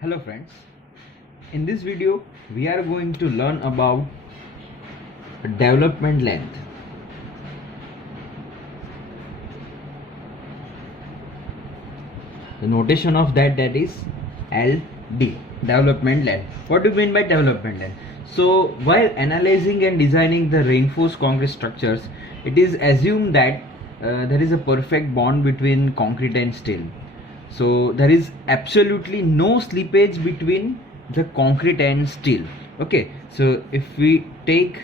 Hello friends, in this video we are going to learn about development length. The notation of that is LD, development length. What do you mean by development length? So while analyzing and designing the reinforced concrete structures, it is assumed that there is a perfect bond between concrete and steel. So there is absolutely no slippage between the concrete and steel. Okay, so if we take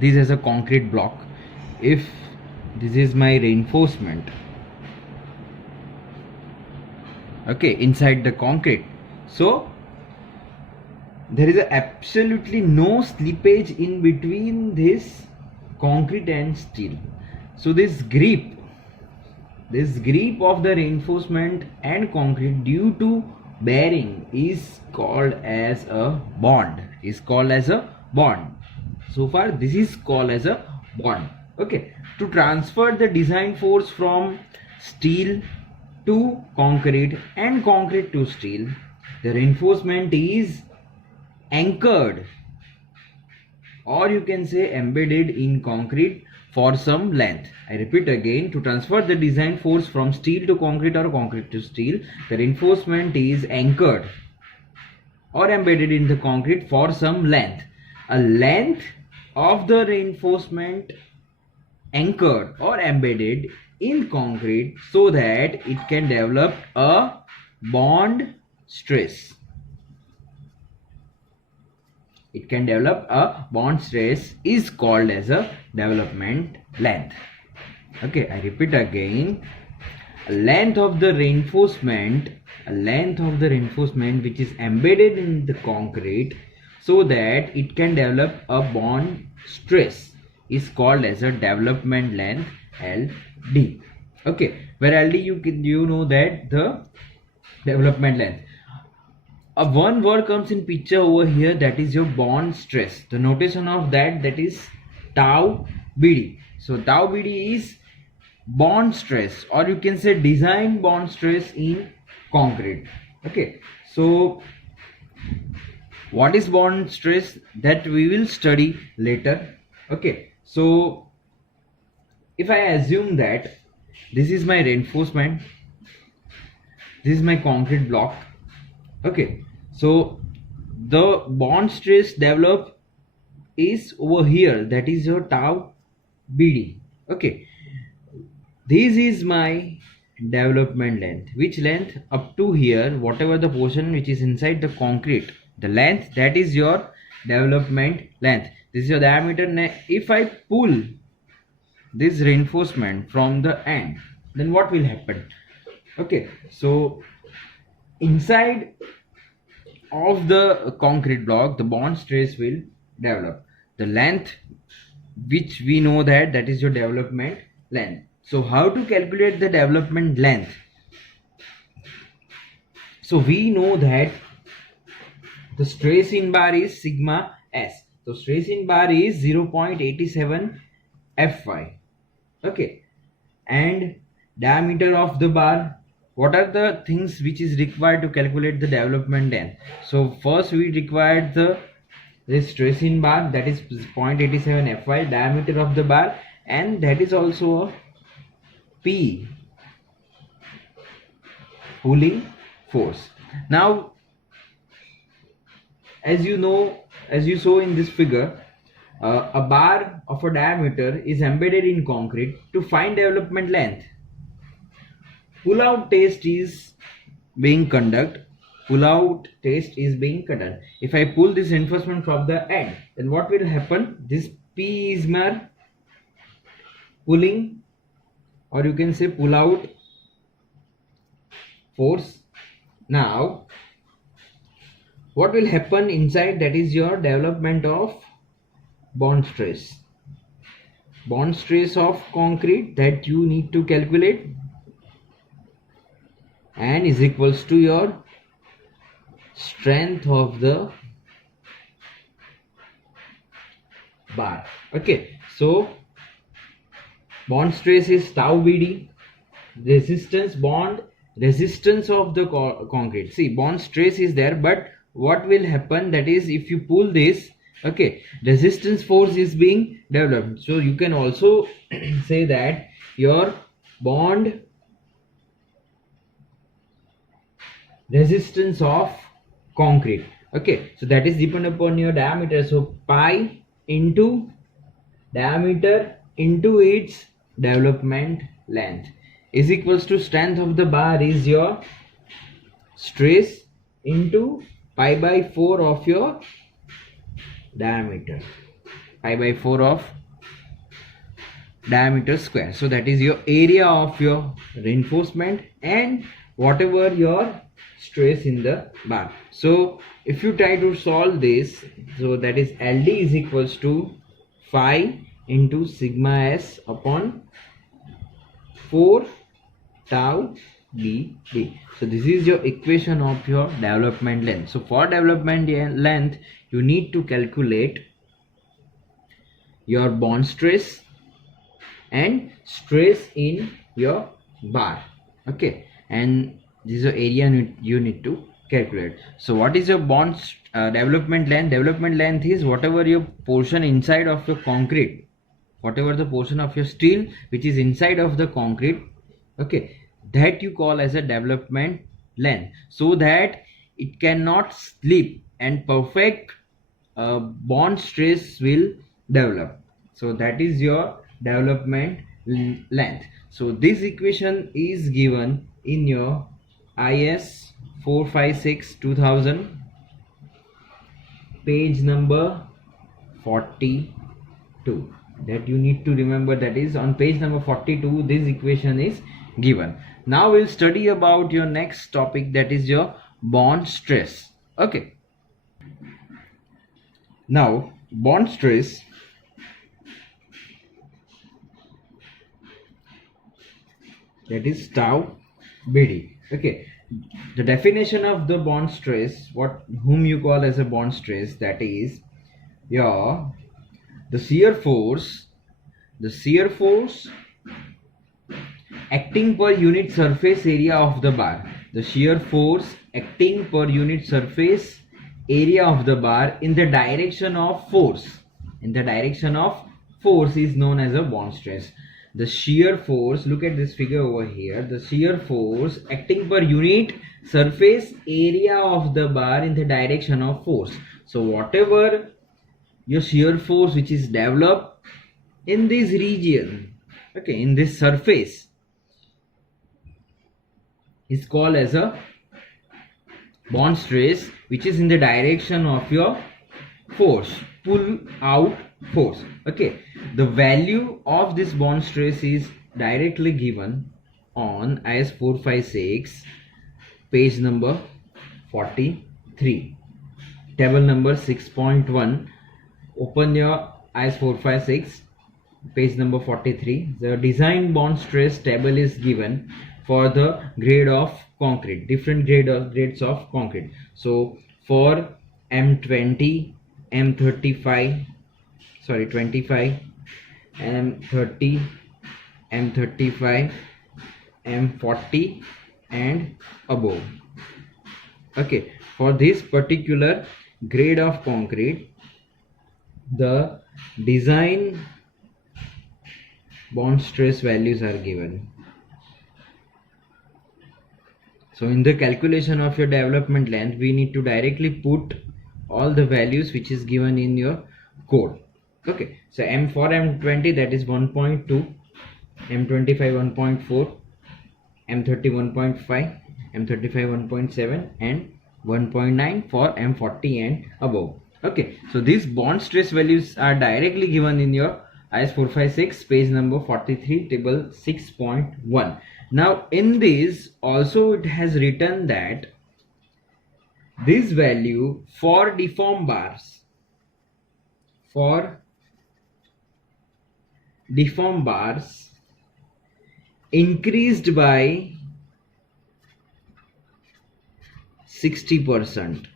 this as a concrete block, if this is my reinforcement, okay, inside the concrete, so there is absolutely no slippage in between this concrete and steel. So this grip of the reinforcement and concrete due to bearing is called as a bond, so far this is called as a bond. Okay, to transfer the design force from steel to concrete and concrete to steel, the reinforcement is anchored, or you can say embedded in concrete for some length. I repeat again, to transfer the design force from steel to concrete or concrete to steel, the reinforcement is anchored or embedded in the concrete for some length. A length of the reinforcement anchored or embedded in concrete so that it can develop a bond stress. It can develop a bond stress is called as a development length. Okay, I repeat again, a length of the reinforcement which is embedded in the concrete so that it can develop a bond stress is called as a development length, LD. Okay, where LD you know that the development length. One word comes in picture over here, that is your bond stress. The notation of that is tau BD. So tau BD is bond stress, or you can say design bond stress in concrete. Okay, so what is bond stress, that we will study later. Okay, so if I assume that this is my reinforcement, this is my concrete block. Okay, so the bond stress develop is over here, that is your tau BD. Okay, this is my development length. Which length? Up to here, whatever the portion which is inside the concrete, the length, that is your development length. This is your diameter. If I pull this reinforcement from the end, then what will happen? Okay, so inside of the concrete block, the bond stress will develop. The length which we know that is your development length. So how to calculate the development length? So we know that the stress in bar is sigma s. So stress in bar is 0.87 Fy. Okay, and diameter of the bar. What are the things which is required to calculate the development length? So first we required the stress in bar, that is 0.87 Fy, diameter of the bar, and that is also a P, pulling force. Now as you know, as you saw in this figure, a bar of a diameter is embedded in concrete. To find development length, pull out test is being conducted. If I pull this reinforcement from the end, then what will happen? This P is my pulling, or you can say pull out force. Now what will happen inside, that is your development of bond stress of concrete, that you need to calculate, and is equals to your strength of the bar. Okay, so bond stress is tau BD, resistance bond resistance of the concrete. See, bond stress is there, but what will happen, that is, if you pull this, okay, resistance force is being developed. So you can also say that your bond resistance of concrete, okay, so that is depend upon your diameter. So pi into diameter into its development length is equals to strength of the bar is your stress into pi by 4 of your diameter, pi by 4 of diameter square. So that is your area of your reinforcement and whatever your stress in the bar. So if you try to solve this, so that is LD is equals to phi into sigma s upon 4 tau dd. So this is your equation of your development length. So for development length, you need to calculate your bond stress and stress in your bar, okay, and this is the area you need to calculate. So what is your bond development length? Development length is whatever your portion inside of your concrete, whatever the portion of your steel which is inside of the concrete, okay, that you call as a development length, so that it cannot slip and perfect bond stress will develop. So that is your development length. So this equation is given in your IS 456 2000 page number 42, that you need to remember, that is on page number 42 this equation is given. Now we'll study about your next topic, that is your bond stress, okay. Now bond stress, that is tau bd, okay. The definition of the bond stress, whom you call as a bond stress, that is your the shear force acting per unit surface area of the bar, the shear force acting per unit surface area of the bar in the direction of force, is known as a bond stress. The shear force, look at this figure over here, the shear force acting per unit surface area of the bar in the direction of force. So whatever your shear force which is developed in this region, okay, in this surface, is called as a bond stress, which is in the direction of your force, pull out force, okay. The value of this bond stress is directly given on IS 456 page number 43, table number 6.1. Open your IS 456 page number 43. The design bond stress table is given for the grade of concrete, different grades of concrete. So for M20, M35, sorry 25, M30, M35, M40 and above, okay, for this particular grade of concrete, the design bond stress values are given. So in the calculation of your development length, we need to directly put all the values which is given in your code, okay. So M for M20, that is 1.2, M25 1.4, M30 1.5, M35 1.7 and 1.9 for M40 and above, okay. So these bond stress values are directly given in your IS 456 page number 43, table 6.1. Now in this also it has written that this value for deformed bars, increased by 60%.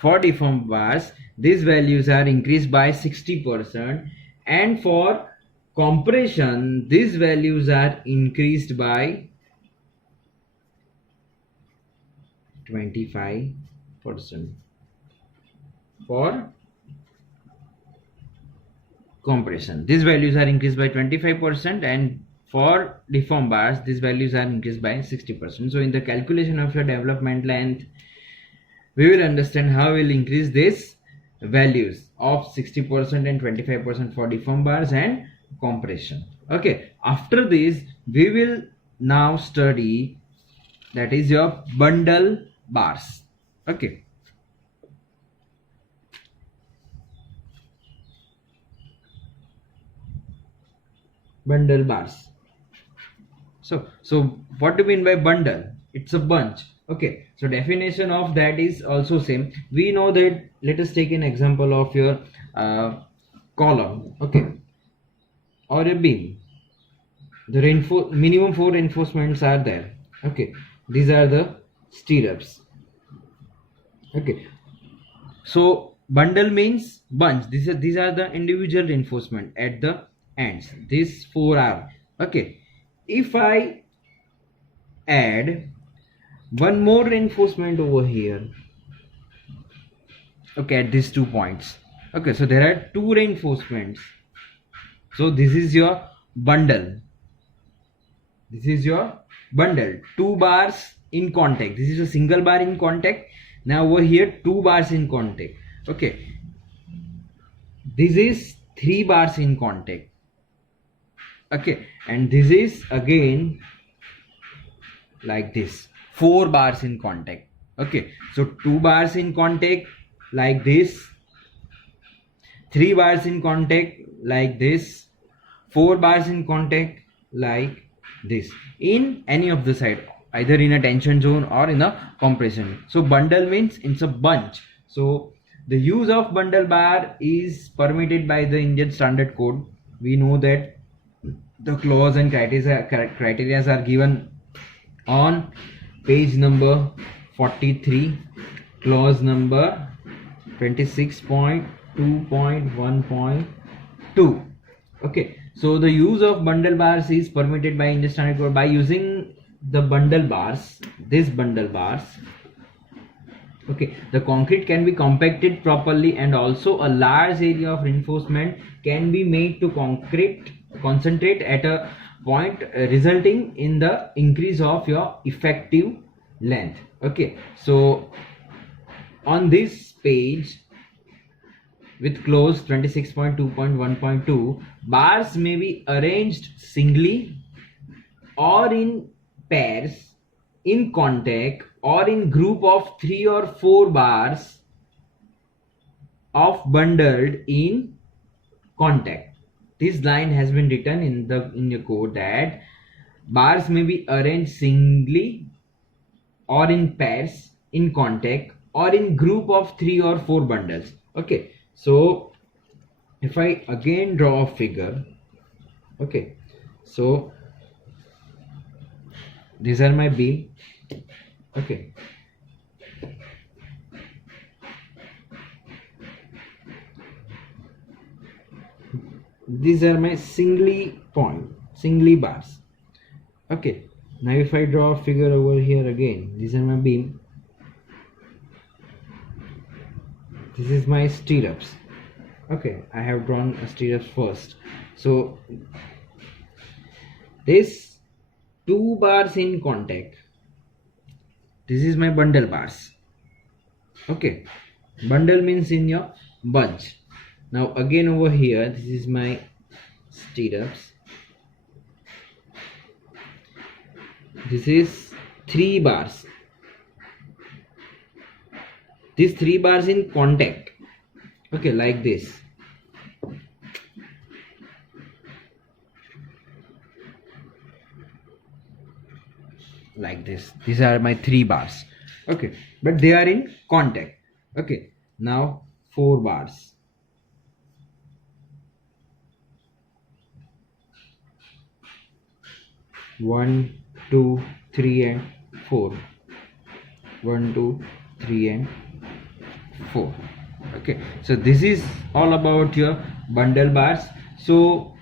For deformed bars, these values are increased by 60%, and for compression, these values are increased by 25% for compression. These values are increased by 25%, and for deformed bars these values are increased by 60%. So in the calculation of your development length, we will understand how we'll increase these values of 60% and 25% for deformed bars and compression. Okay, after this we will now study, that is your bundle bars. Okay, bundle bars. So what do you mean by bundle? It's a bunch. Okay, so definition of that is also same. We know that, let us take an example of your column, okay, or a beam. The minimum 4 reinforcements are there. Okay, these are the stirrups. Okay, so bundle means bunch. These are the individual reinforcement at the ends. These 4 are. Okay, if I add one more reinforcement over here, okay, at these 2 points, okay, so there are 2 reinforcements. So this is your bundle. This is your bundle. 2 bars in contact. This is a single bar in contact. Now over here 2 bars in contact. Okay, this is 3 bars in contact. Okay, and this is again like this, 4 bars in contact. Okay, so 2 bars in contact like this, 3 bars in contact like this, 4 bars in contact like this, in any of the side, either in a tension zone or in a compression. So bundle means it's a bunch. So the use of bundle bar is permitted by the Indian Standard Code. We know that the clause and criteria are given on page number 43, clause number 26.2.1.2. okay, so the use of bundle bars is permitted by Indian Standard Code. By using the bundle bars, these bundle bars, okay, the concrete can be compacted properly, and also a large area of reinforcement can be made to concentrate at a point, resulting in the increase of your effective length. Okay, so on this page with clause 26.2.1.2, bars may be arranged singly or in pairs, in contact, or in group of 3 or 4 bars of bundled in contact. This line has been written in your code that bars may be arranged singly or in pairs, in contact, or in group of 3 or 4 bundles. Okay, so if I again draw a figure, okay, so these are my beam. Okay, these are my singly bars. Okay, now if I draw a figure over here again, these are my beam, this is my stirrups. Okay, I have drawn a stirrups first. So this 2 bars in contact, this is my bundle bars. Okay, bundle means in your bunch. Now again over here, this is my stirrups. This is 3 bars. These 3 bars in contact. Okay, like this. Like this. These are my 3 bars. Okay, but they are in contact. Okay, now 4 bars. 1, 2, 3 and 4. 1, 2, 3 and 4. Okay, so this is all about your bundle bars. So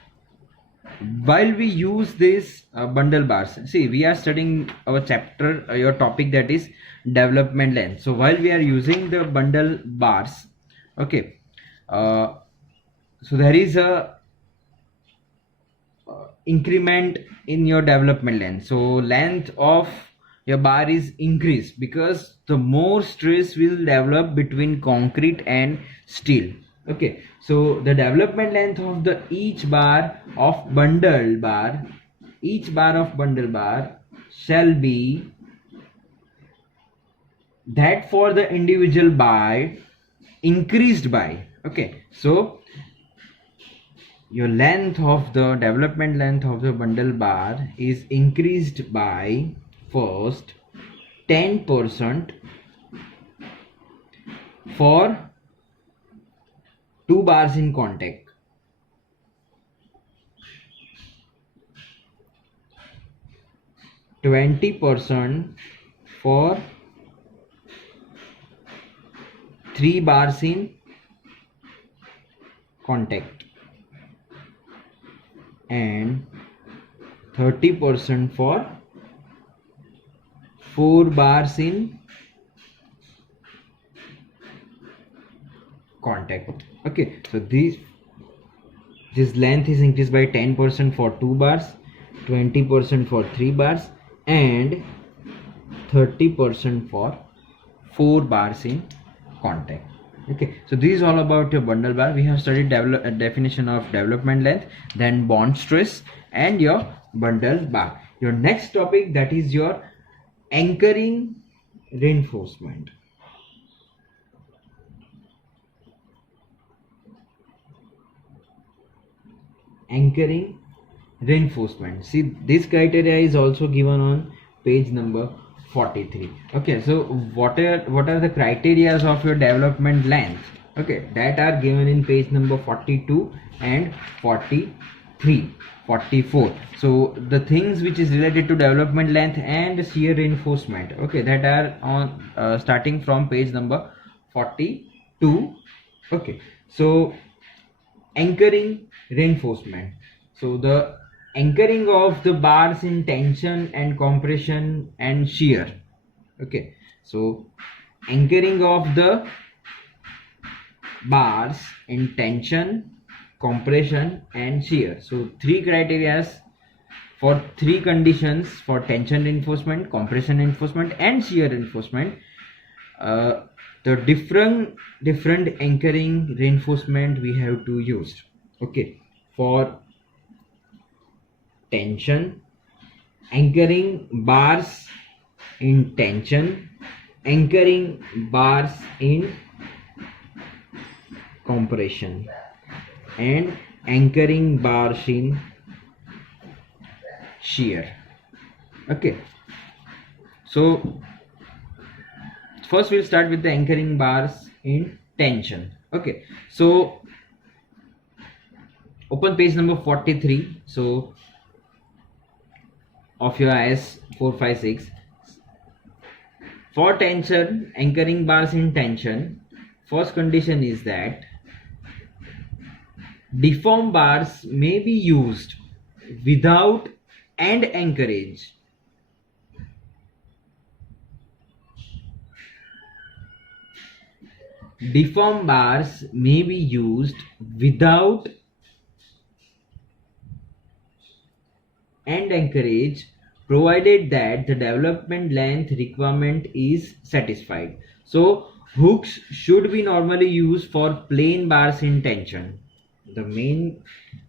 while we use this bundle bars, see, we are studying our chapter, your topic, that is development length. So while we are using the bundle bars, okay, so there is a increment in your development length. So length of your bar is increased because the more stress will develop between concrete and steel. Okay, so the development length of the each bar of bundle bar, each bar of bundle bar shall be that for the individual bar increased by, okay, so your length of the development length of the bundle bar is increased by first 10% for 2 bars in contact, 20% for 3 bars in contact, and 30% for 4 bars in contact. Okay, so this length is increased by 10% for 2 bars, 20% for 3 bars, and 30% for 4 bars in contact. Okay, so this is all about your bundle bar. We have studied definition of development length, then bond stress, and your bundle bar. Your next topic, that is your anchoring reinforcement. Anchoring reinforcement. See, this criteria is also given on page number 43. Okay, so what are the criterias of your development length? Okay, that are given in page number 42 and 43, 44. So the things which is related to development length and shear reinforcement, okay, that are on starting from page number 42. Okay, so anchoring reinforcement. So the anchoring of the bars in tension and compression and shear. Okay, so anchoring of the bars in tension, compression and shear. So 3 criteria for 3 conditions for tension reinforcement, compression reinforcement and shear reinforcement. The different anchoring reinforcement we have to use. Okay, for tension, anchoring bars in tension, anchoring bars in compression, and anchoring bars in shear. Okay, so first we'll start with the anchoring bars in tension. Okay, so open page number 43 so of your IS 456. For tension, anchoring bars in tension, first condition is that deform bars may be used without end anchorage. Deform bars may be used without end anchorage, provided that the development length requirement is satisfied. So hooks should be normally used for plain bars in tension. The main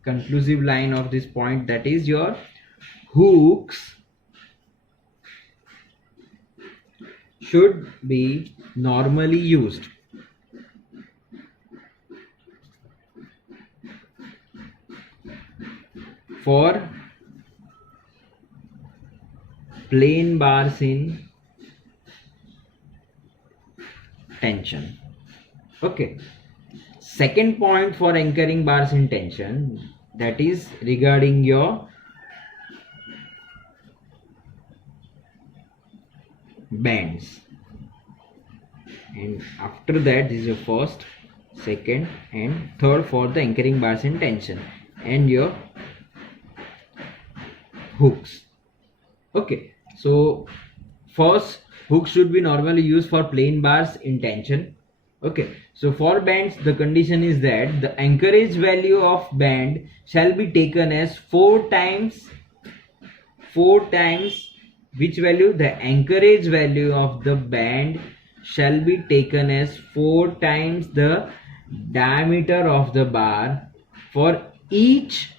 conclusive line of this point, that is your hooks should be normally used for plain bars in tension. Okay, second point for anchoring bars in tension, that is regarding your bends, and after that this is your first, second and third for the anchoring bars in tension, and your hooks. Okay, so first, hook should be normally used for plain bars in tension. Okay, so for bands the condition is that the anchorage value of band shall be taken as 4 times which value? The anchorage value of the band shall be taken as 4 times the diameter of the bar for each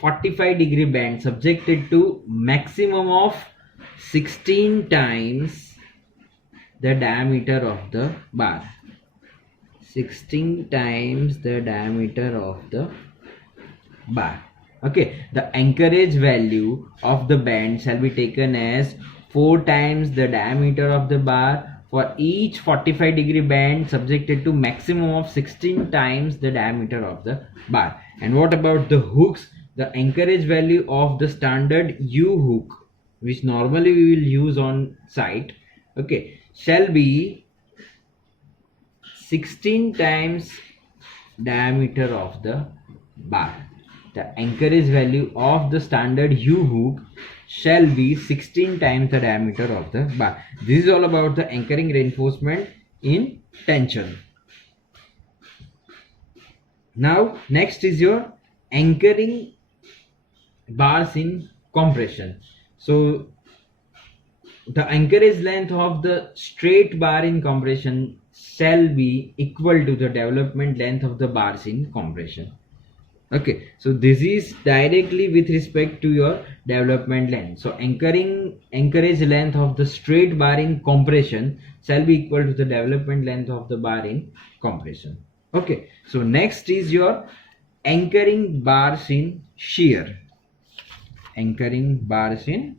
45-degree band subjected to maximum of 16 times the diameter of the bar. 16 times the diameter of the bar. Okay, the anchorage value of the band shall be taken as 4 times the diameter of the bar for each 45-degree band subjected to maximum of 16 times the diameter of the bar. And what about the hooks? The anchorage value of the standard U hook, which normally we will use on site, okay, shall be 16 times diameter of the bar. The anchorage value of the standard U hook shall be 16 times the diameter of the bar. This is all about the anchoring reinforcement in tension. Now next is your anchoring bars in compression. So the anchorage length of the straight bar in compression shall be equal to the development length of the bars in compression. Okay, so this is directly with respect to your development length. So anchorage length of the straight bar in compression shall be equal to the development length of the bar in compression. Okay, so next is your anchoring bars in shear. Anchoring bars in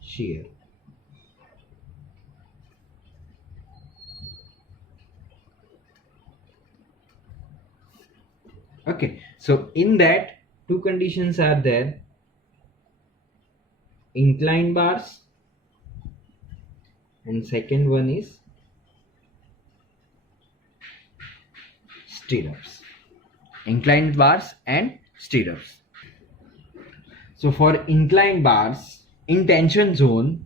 shear. Okay, so in that two conditions are there: inclined bars, and second one is stirrups. Inclined bars and stirrups. So for inclined bars in tension zone,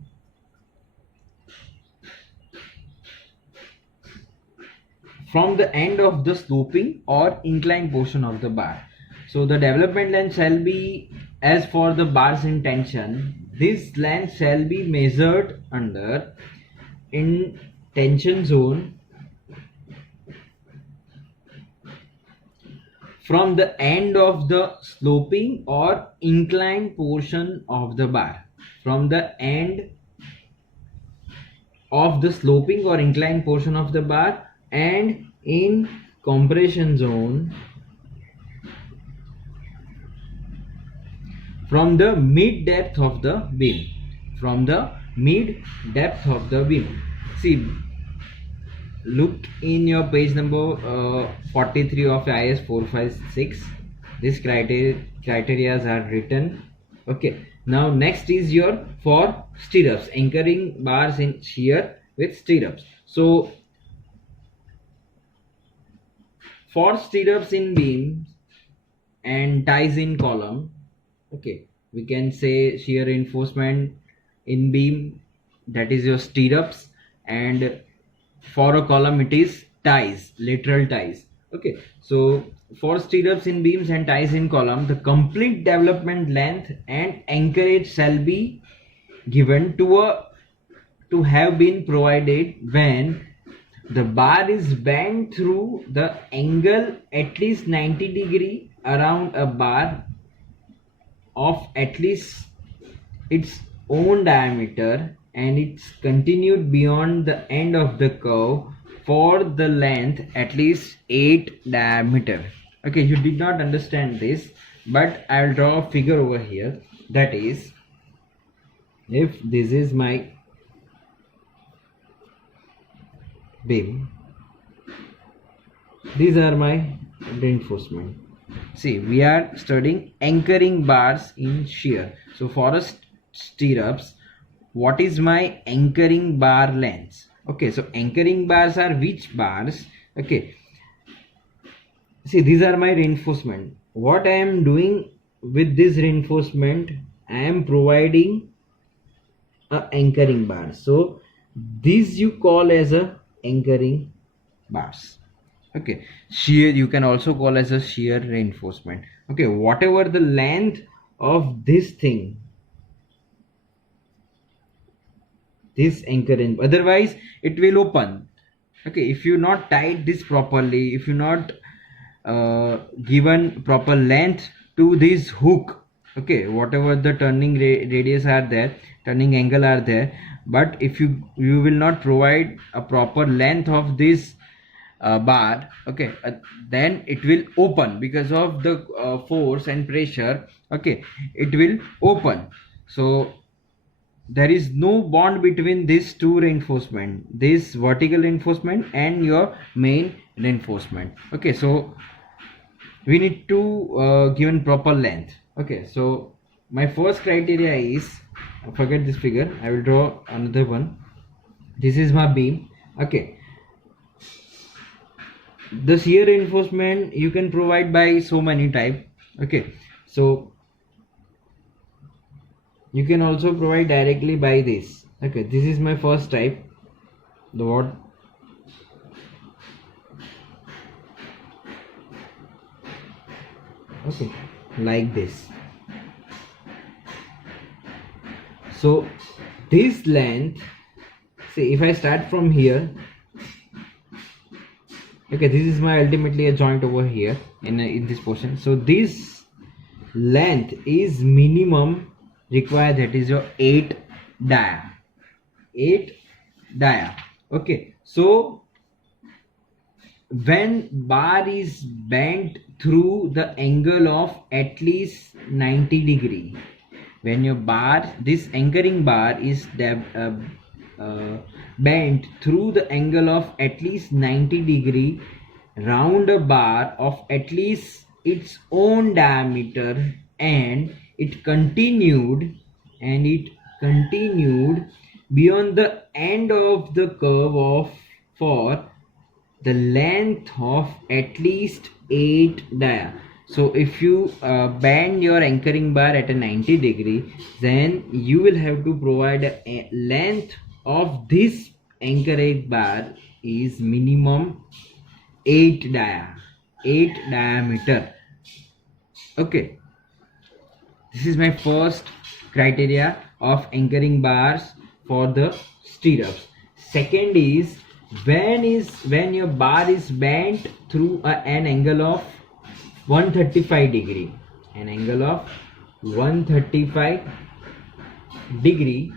from the end of the sloping or inclined portion of the bar. So the development length shall be as for the bars in tension. This length shall be measured under in tension zone from the end of the sloping or inclined portion of the bar. From the end of the sloping or inclined portion of the bar, and in compression zone from the mid depth of the beam. From the mid depth of the beam. See, look in your page number 43 of IS 456. These criteria are written. Okay, now next is your for stirrups, anchoring bars in shear with stirrups. So for stirrups in beams and ties in column, okay, we can say shear reinforcement in beam, that is your stirrups, and for a column it is ties, lateral ties. Okay, so for stirrups in beams and ties in column, the complete development length and anchorage shall be given to have been provided when the bar is bent through the angle at least 90 degree around a bar of at least its own diameter, and it's continued beyond the end of the curve for the length at least 8 diameter. Okay, you did not understand this, but I'll draw a figure over here. That is, if this is my beam, these are my reinforcement. See, we are studying anchoring bars in shear. So for a stirrups, what is my anchoring bar length? Okay, so anchoring bars are which bars? Okay, see, these are my reinforcement. What I am doing with this reinforcement, I am providing a anchoring bar. So this you call as a anchoring bars. Okay, shear you can also call as a shear reinforcement. Okay, whatever the length of this thing, this anchoring, otherwise it will open. Okay, if you not tied this properly, if you not given proper length to this hook, okay, whatever the turning radius are there, turning angle are there, but if you will not provide a proper length of this bar, okay, then it will open because of the force and pressure. Okay, it will open. So there is no bond between these two reinforcement, this vertical reinforcement and your main reinforcement. Okay, so we need to given proper length. Okay, so my first criteria is, forget this figure, I will draw another one. This is my beam. Okay, the shear reinforcement you can provide by so many type. Okay, so you can also provide directly by this. Okay, this is my first type, the what, okay, like this. So this length, see, if I start from here, okay, this is my ultimately a joint over here in this portion. So this length is minimum required, that is your 8 dia, 8 dia. Okay, so when bar is bent through the angle of at least 90 degree, when your bar, this anchoring bar is bent through the angle of at least 90 degree round a bar of at least its own diameter, and it continued beyond the end of the curve of for the length of at least 8 dia. So if you bend your anchoring bar at a 90 degree, then you will have to provide a length of this anchoring bar is minimum 8 dia, 8 diameter. Okay, this is my first criteria of anchoring bars for the stirrups. Second is, when your bar is bent through an angle of 135 degree, an angle of 135 degree,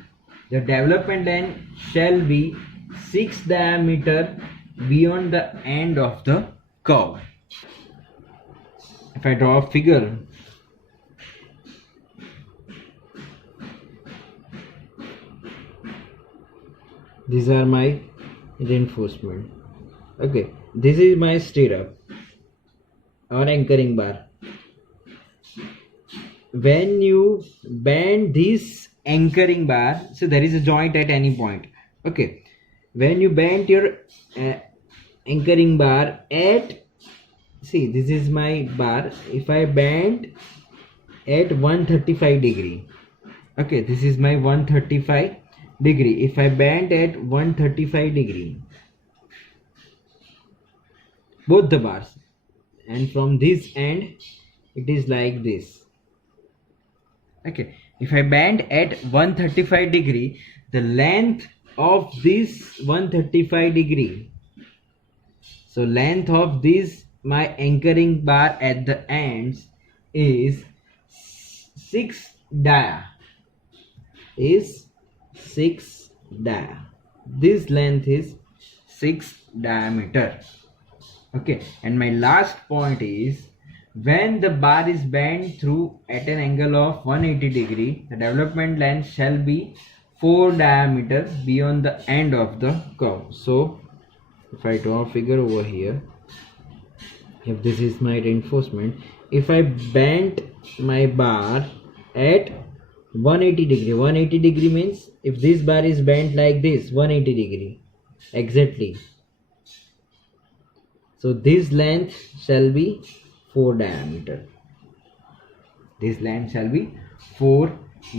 the development length shall be 6 diameter beyond the end of the curve. If I draw a figure, these are my reinforcement. Okay, this is my stirrup or anchoring bar. When you bend this anchoring bar, so there is a joint at any point. Okay, when you bend your anchoring bar at, see, this is my bar, if I bend at 135 degree, okay, this is my 135 degree, if I bend at 135 degree, both the bars, and from this end it is like this. Okay, if I bend at 135 degree, the length of this 135 degree, so length of this my anchoring bar at the ends is 6 dia, is 6 dia. This length is 6 diameter. Okay, and my last point is, when the bar is bent through at an angle of 180 degree, the development length shall be 4 diameter beyond the end of the curve. So if I draw a figure over here, if this is my reinforcement, if I bend my bar at 180 degree, 180 degree means if this bar is bent like this, 180 degree exactly, So this length shall be 4 diameter. This length shall be 4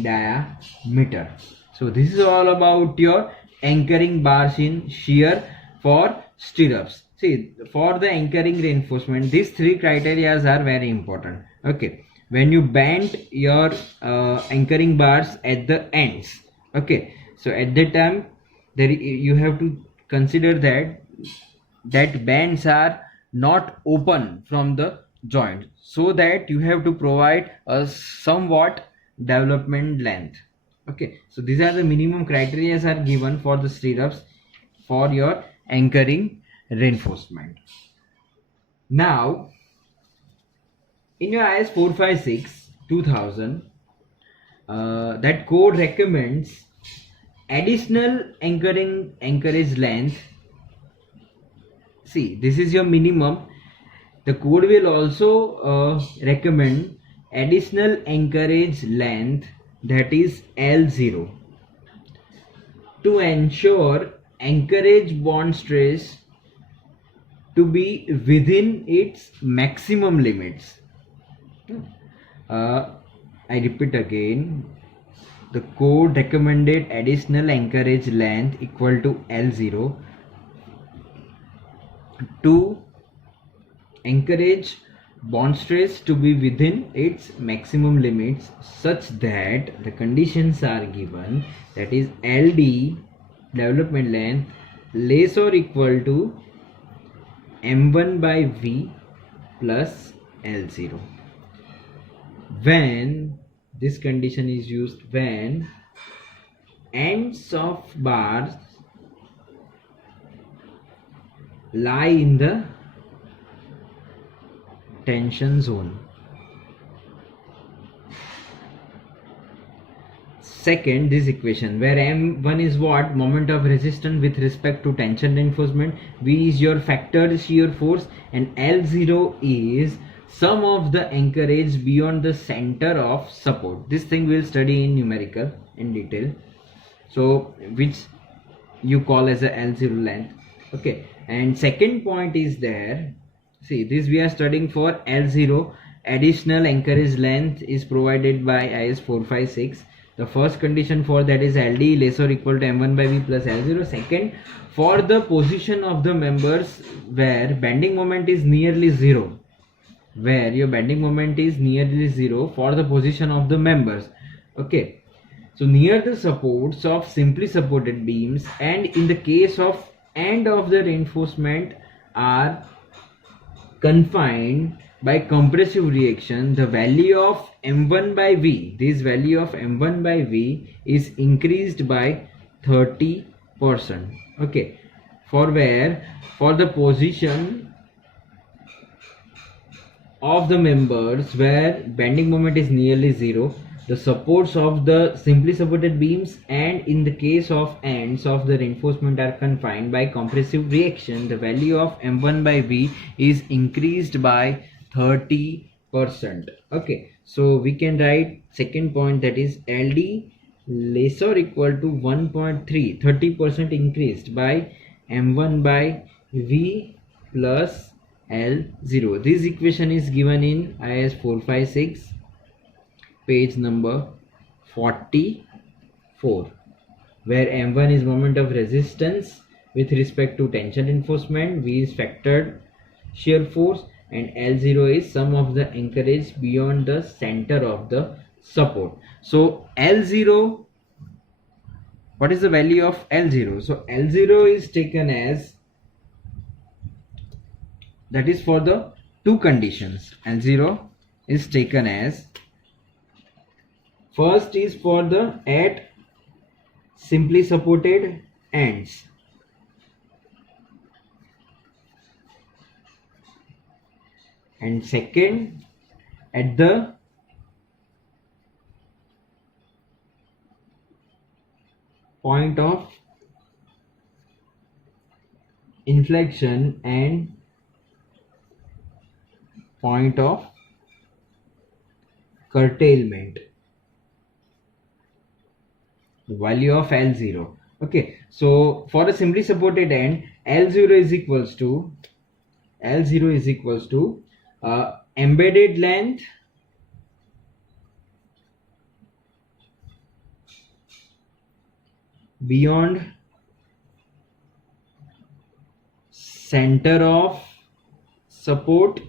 diameter. So this is all about your anchoring bars in shear for stirrups. See, for the anchoring reinforcement, these three criteria are very important. Okay, when you bend your anchoring bars at the ends, okay, so at that time there you have to consider that bands are not open from the joint, so that you have to provide a somewhat development length. Okay, so these are the minimum criteria are given for the stirrups for your anchoring reinforcement. Now in your IS 456 2000, that code recommends additional anchorage length. See, this is your minimum. The code will also recommend additional anchorage length, that is L0, to ensure anchorage bond stress to be within its maximum limits. I repeat again, the code recommended additional anchorage length equal to L0 to encourage bond stress to be within its maximum limits, such that the conditions are given, that is LD, development length, less or equal to M1 by V plus L0. When this condition is used, when ends of bars lie in the tension zone. Second, this equation where M1 is what? Moment of resistance with respect to tension reinforcement, V is your factor shear force, and L0 is sum of the anchorage beyond the center of support. This thing we'll study in numerical in detail, so which you call as a L0 length. Okay, and second point is there. See, this we are studying for L0. Additional anchorage length is provided by IS 456. The first condition for that is LD less or equal to M1 by V plus L0. Second, for the position of the members where bending moment is nearly zero, where your bending moment is nearly zero for the position of the members. Okay, so near the supports of simply supported beams, and in the case of end of the reinforcement are confined by compressive reaction, the value of M1 by V, this value of M1 by V is increased by 30%. Okay, for where? For the position of the members where bending moment is nearly zero, the supports of the simply supported beams, and in the case of ends of the reinforcement are confined by compressive reaction, the value of M1 by V is increased by 30%. Okay, so we can write second point, that is LD less or equal to 1.3, 30% increased by M1 by V plus L0. This equation is given in IS 456 page number 44, where M1 is moment of resistance with respect to tension reinforcement, V is factored shear force, and L0 is sum of the anchorage beyond the center of the support. So L0, what is the value of L0? So L0 is taken as, that is for the two conditions. L0 is taken as, first is for the at simply supported ends, and second at the point of inflection and point of curtailment, the value of L0. Okay, so for a simply supported end, L0 is equals to L0 is equals to embedded length beyond center of support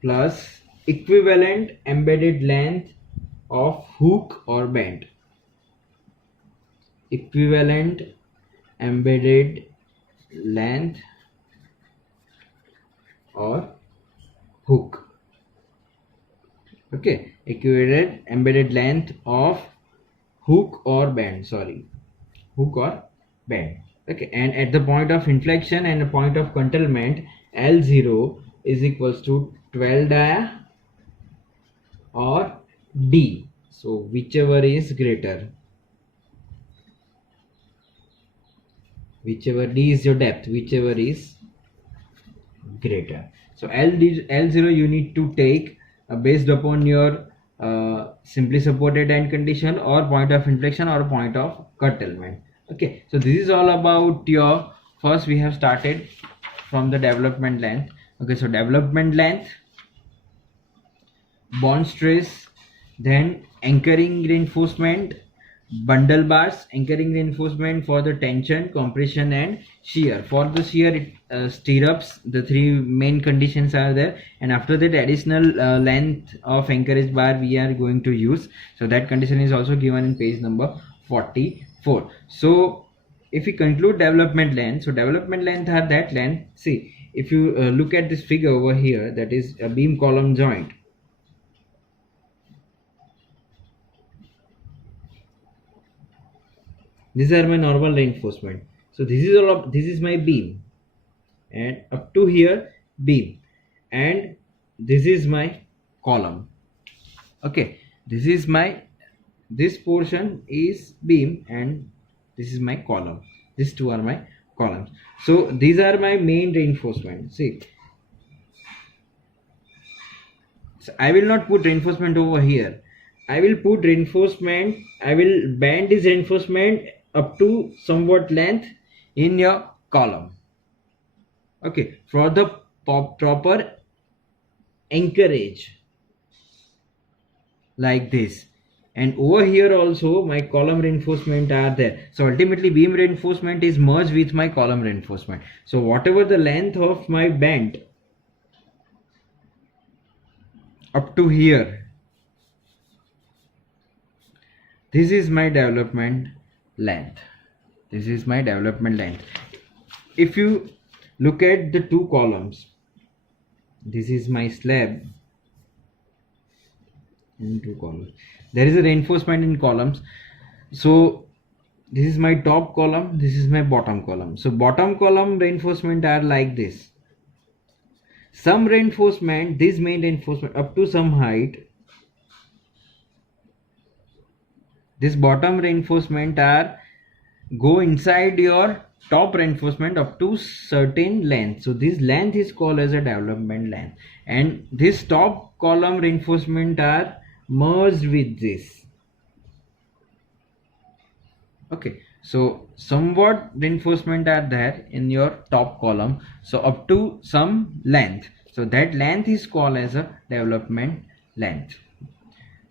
plus equivalent embedded length of hook or band. Equivalent embedded length or hook. Okay, equivalent embedded length of hook or band, hook or band. Okay, and at the point of inflection and the point of curtailment, L0 is equals to 12 dia or D, so whichever is greater, whichever D is your depth, whichever is greater. So L0 you need to take based upon your simply supported end condition or point of inflection or point of curtailment. Okay, so this is all about your, first we have started from the development length. Okay, so development length, bond stress, then anchoring reinforcement, bundle bars, anchoring reinforcement for the tension, compression and shear. For the shear, stirrups, the three main conditions are there, and after that additional length of anchorage bar we are going to use. So that condition is also given in page number 44. So if we conclude development length, so development length are that length. See, if you look at this figure over here, that is a beam column joint. These are my normal reinforcement. So this is all of, this is my beam, and up to here beam, and this is my column. Okay, this is my, this portion is beam and this is my column. These two are my columns. So these are my main reinforcement. See, so I will not put reinforcement over here. I will put reinforcement, I will band this reinforcement up to somewhat length in your column. Okay, for the proper anchorage like this, and over here also my column reinforcement are there. So ultimately beam reinforcement is merged with my column reinforcement. So whatever the length of my band up to here, this is my development length. This is my development length. If you look at the two columns, this is my slab in two columns. There is a reinforcement in columns. So this is my top column, this is my bottom column. So bottom column reinforcement are like this. Some reinforcement, this main reinforcement up to some height, this bottom reinforcement are go inside your top reinforcement up to certain length. So this length is called as a development length, and this top column reinforcement are merged with this. Okay, so somewhat reinforcement are there in your top column, so up to some length. So that length is called as a development length.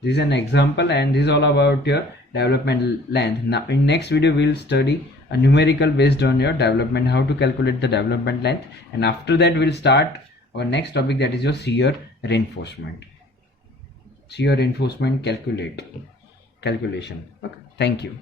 This is an example, and this is all about your development length. Now in next video we will study a numerical based on your development, how to calculate the development length, and after that we'll start our next topic, that is your shear reinforcement. Shear reinforcement calculation. Okay, thank you.